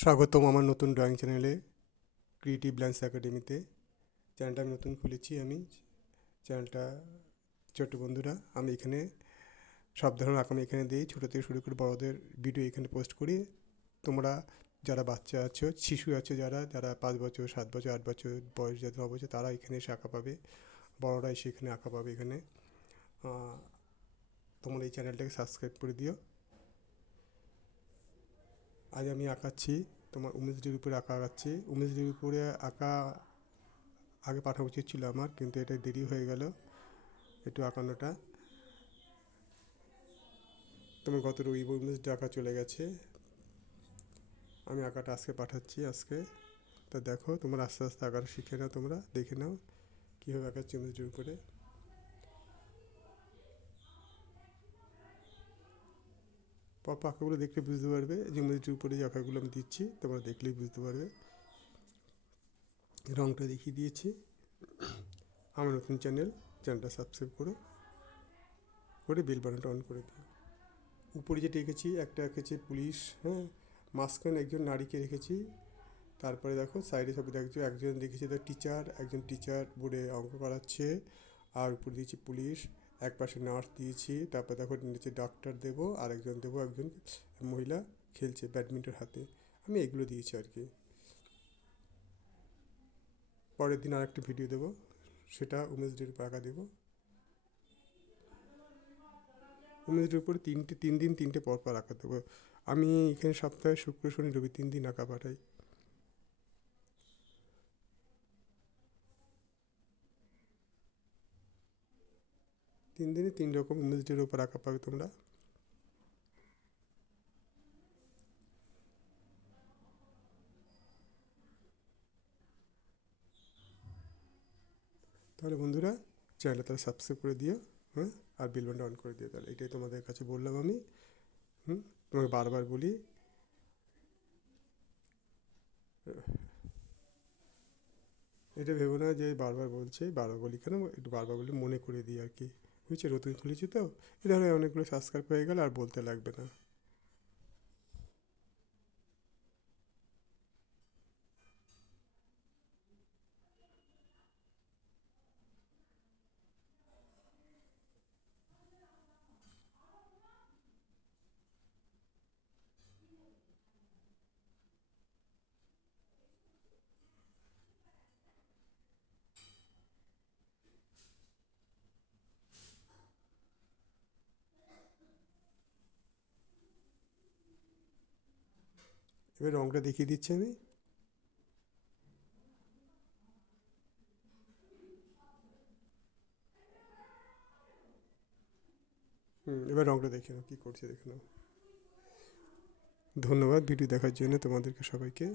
স্বাগতম আমার নতুন ড্রয়িং চ্যানেলে, ক্রিয়েটিভ লাইন্স একাডেমিতে। চ্যানেলটা আমি নতুন খুলেছি। চ্যানেলটা ছোট্ট বন্ধুরা, আমি এখানে সব ধরনের আঁকা আমি এখানে দিই, ছোটো থেকে শুরু করে বড়োদের ভিডিও এখানে পোস্ট করি। তোমরা যারা বাচ্চা আছো, শিশু আছো, যারা যারা 5 বছর 7 বছর 8 বছর বয়স, যাদের 9 বছর, তারা এখানে এসে আঁকা পাবে। বড়োরা এসে এখানে আঁকা পাবে এখানে। তোমরা এই চ্যানেলটাকে সাবস্ক্রাইব করে দিও। আজ আমি আঁকাচ্ছি তোমার উমেশডির উপরে আঁকাচ্ছি। উমেশডির উপরে আঁকা আগে পাঠা উচিত ছিল আমার, কিন্তু এটা দেরি হয়ে গেল একটু আঁকানোটা। তোমার গত রবিবার উমেশডি আঁকা চলে গেছে। আমি আঁকাটা আজকে পাঠাচ্ছি আজকে। তা দেখো, তোমরা আস্তে আস্তে আঁকাটা শিখে নাও, তোমরা দেখে নাও কীভাবে আঁকাচ্ছি উমেশডির উপরে। পপ আঁকাগুলো দেখলে বুঝতে পারবে যে উমেশডির উপরে যে আঁকাগুলো আমি দিচ্ছি, তোমরা দেখলেই বুঝতে পারবে। রঙটা দেখিয়ে দিয়েছি। আমার নতুন চ্যানেলটা সাবস্ক্রাইব করে বেল বাটনটা অন করে দিও। উপরে যেটা এঁকেছি, একটা এঁকেছি পুলিশ, হ্যাঁ, মাঝখানে একজন নারীকে রেখেছি। তারপরে দেখো সাইডে সব দেখছো, একজন দেখেছি তো টিচার, একজন টিচার বোর্ডে অঙ্ক করাচ্ছে। আর উপরে দিয়েছি পুলিশ, এক পাশে নার্স দিয়েছি। তারপর দেখো নিচে ডাক্তার দেবো, আর একজন দেবো, একজন মহিলা খেলছে ব্যাডমিন্টন হাতে। আমি এগুলো দিয়েছি আর কি। পরের দিন আর একটা ভিডিও দেবো, সেটা উমেশ ডের উপর আঁকা দেবো। উমেশ ডের উপরে 3 দিন 3টে পর আঁকা দেবো। আমি এখানে সপ্তাহে শুক্র শনি রবি 3 দিন আঁকা পাঠাই। 3 দিনে 3 রকম উমেশ ডের উপর আঁকা পাবে তোমরা। তাহলে বন্ধুরা, চ্যানেলটা তাহলে সাবস্ক্রাইব করে দিও, হ্যাঁ, আর বেল বাটনটা অন করে দিও। তাহলে এটাই তোমাদের কাছে বললাম আমি। তোমাকে বারবার বলি, এটা ভেবো না যে বারবার বলছে, বারবার বলি কেন, একটু বারবার বলি মনে করে দিই আর কি। বুঝছো, নতুন খুলেছি তো, এ ধরো অনেকগুলো সাবস্ক্রাইব হয়ে গেল, আর বলতে লাগবে না। এবার রঙটা দেখিয়ে দিচ্ছি আমি। এবার রঙটা দেখে নাও, কী করছে দেখে নাও। ধন্যবাদ ভিডিও দেখার জন্য তোমাদেরকে সবাইকে।